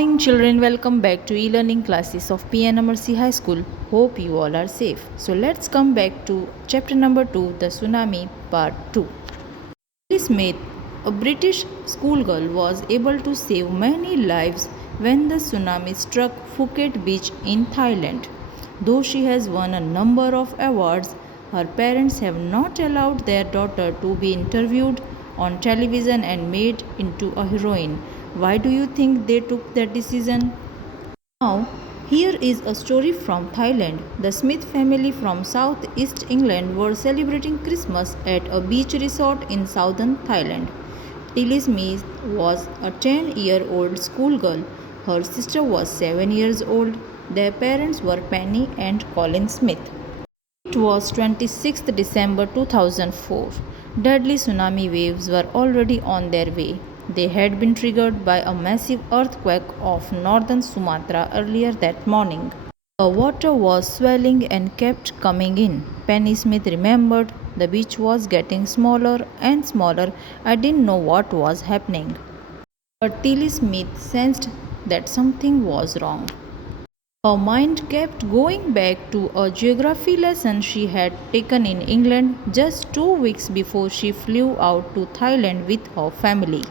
Morning children, welcome back to e-learning classes of P.N.AMERSEY High School. Hope you all are safe. So let's come back to chapter number 2, the tsunami part 2. Std Smith, a British schoolgirl, was able to save many lives when the tsunami struck Phuket beach in Thailand. Though she has won a number of awards, her parents have not allowed their daughter to be interviewed on television and made into a heroine. Why do you think they took that decision? Now, here is a story from Thailand. The Smith family from southeast England were celebrating Christmas at a beach resort in southern Thailand. Tilly Smith was a 10-year-old schoolgirl. Her sister was 7 years old. Their parents were Penny and Colin Smith. It was 26th December 2004. Deadly tsunami waves were already on their way. They had been triggered by a massive earthquake off northern Sumatra earlier that morning. The water was swelling and kept coming in. Penny Smith remembered the beach was getting smaller and smaller. I didn't know what was happening. But Tilly Smith sensed that something was wrong. Her mind kept going back to a geography lesson she had taken in England just 2 weeks before she flew out to Thailand with her family.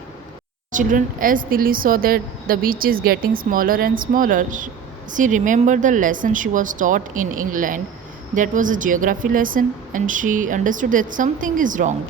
Children, as Tilly saw that the beach is getting smaller and smaller, she remembered the lesson she was taught in England. That was a geography lesson, and she understood that something is wrong.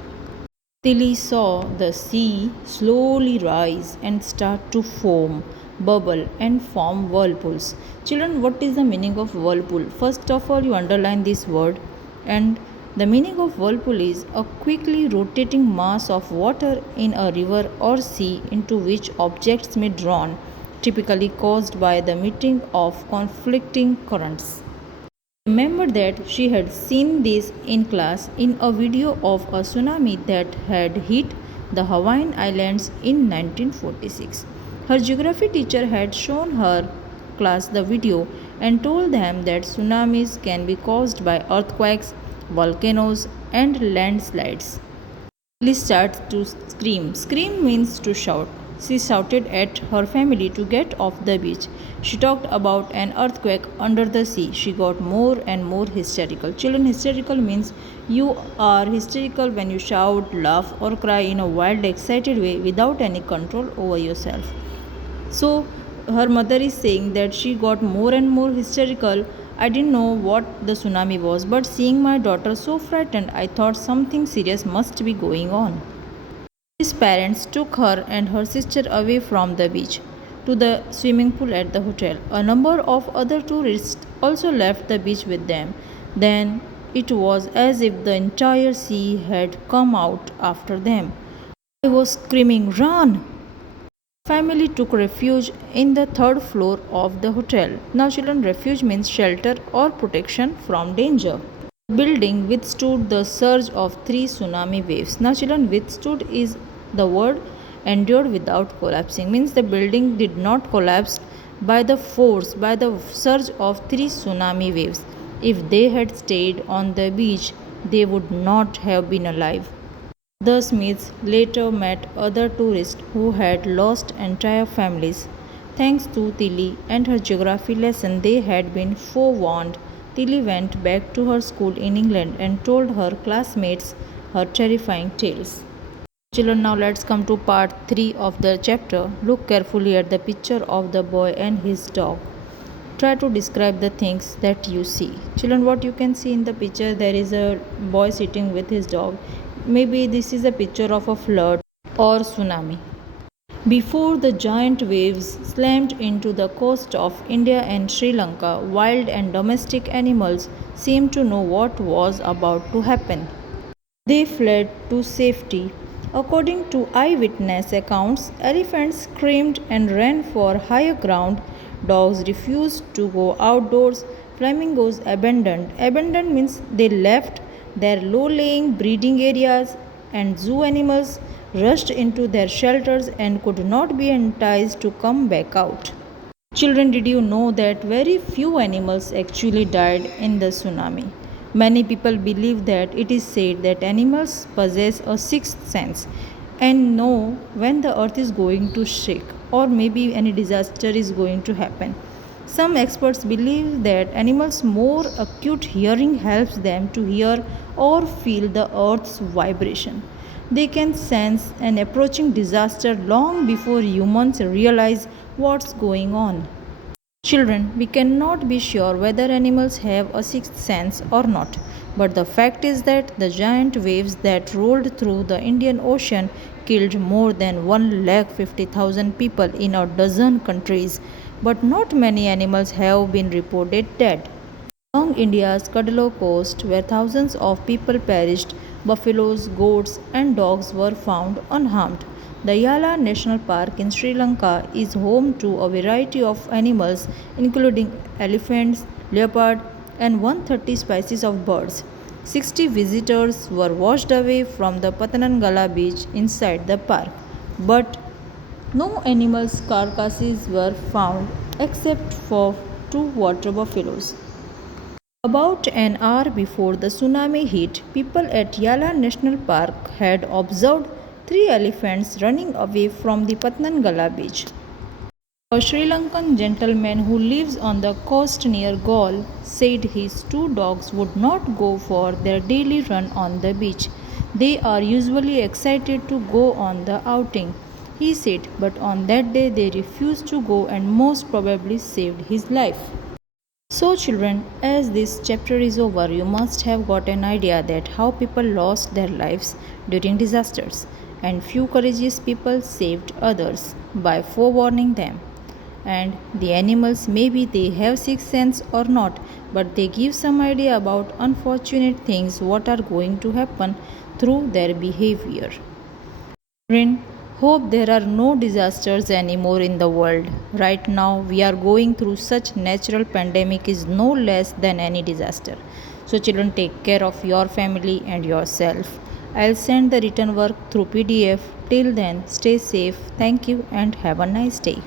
Tilly saw the sea slowly rise and start to foam, bubble, and form whirlpools. Children, what is the meaning of whirlpool? First of all, you underline this word, and the meaning of whirlpool is a quickly rotating mass of water in a river or sea into which objects may drown, typically caused by the meeting of conflicting currents. Remember that she had seen this in class in a video of a tsunami that had hit the Hawaiian Islands in 1946. Her geography teacher had shown her class the video and told them that tsunamis can be caused by earthquakes, volcanoes, and landslides. Tilly started to scream. Scream means to shout. She shouted at her family to get off the beach. She talked about an earthquake under the sea. She got more and more hysterical. Children, hysterical means you are hysterical when you shout, laugh, or cry in a wild, excited way without any control over yourself. So, her mother is saying that she got more and more hysterical. I didn't know what the tsunami was, but seeing my daughter so frightened, I thought something serious must be going on. His parents took her and her sister away from the beach to the swimming pool at the hotel. A number of other tourists also left the beach with them. Then it was as if the entire sea had come out after them. I was screaming, "Run!" Family took refuge in the third floor of the hotel. Now, children, refuge means shelter or protection from danger. The building withstood the surge of 3 tsunami waves. Now, children, withstood is the word, endured without collapsing, means the building did not collapse by the surge of 3 tsunami waves. If they had stayed on the beach, they would not have been alive. The Smiths later met other tourists who had lost entire families. Thanks to Tilly and her geography lesson, they had been forewarned. Tilly went back to her school in England and told her classmates her terrifying tales. Children, now let's come to part 3 of the chapter. Look carefully at the picture of the boy and his dog. Try to describe the things that you see. Children, what you can see in the picture, there is a boy sitting with his dog. Maybe this is a picture of a flood or tsunami. Before the giant waves slammed into the coast of India and Sri Lanka, wild and domestic animals seemed to know what was about to happen. They fled to safety. According to eyewitness accounts, elephants screamed and ran for higher ground. Dogs refused to go outdoors. Flamingos abandoned. Abandoned means they left their low-lying breeding areas, and zoo animals rushed into their shelters and could not be enticed to come back out. Children, did you know that very few animals actually died in the tsunami? Many people believe that it is said that animals possess a sixth sense and know when the earth is going to shake. or maybe any disaster is going to happen. Some experts believe that animals' more acute hearing helps them to hear or feel the earth's vibration. They can sense an approaching disaster long before humans realize what's going on. Children, we cannot be sure whether animals have a sixth sense or not, but the fact is that the giant waves that rolled through the Indian Ocean killed more than 150,000 people in a dozen countries, but not many animals have been reported dead. Along India's Cuddalo coast, where thousands of people perished, buffaloes, goats, and dogs were found unharmed. The Yala National Park in Sri Lanka is home to a variety of animals, including elephants, leopard, and 130 species of birds. 60 visitors were washed away from the Pathanangala beach inside the park, but no animals' carcasses were found except for two water buffaloes. About an hour before the tsunami hit, people at Yala National Park had observed three elephants running away from the Patnangala beach. A Sri Lankan gentleman who lives on the coast near Galle said his two dogs would not go for their daily run on the beach. They are usually excited to go on the outing, he said, but on that day they refused to go and most probably saved his life. So, children, as this chapter is over, you must have got an idea that how people lost their lives during disasters, and few courageous people saved others by forewarning them. And the animals, maybe they have sixth sense or not, but they give some idea about unfortunate things what are going to happen through their behavior. Children, hope there are no disasters anymore in the world. Right now, we are going through such natural pandemic is no less than any disaster. So, children, take care of your family and yourself. I'll send the written work through PDF. Till then, stay safe. Thank you and have a nice day.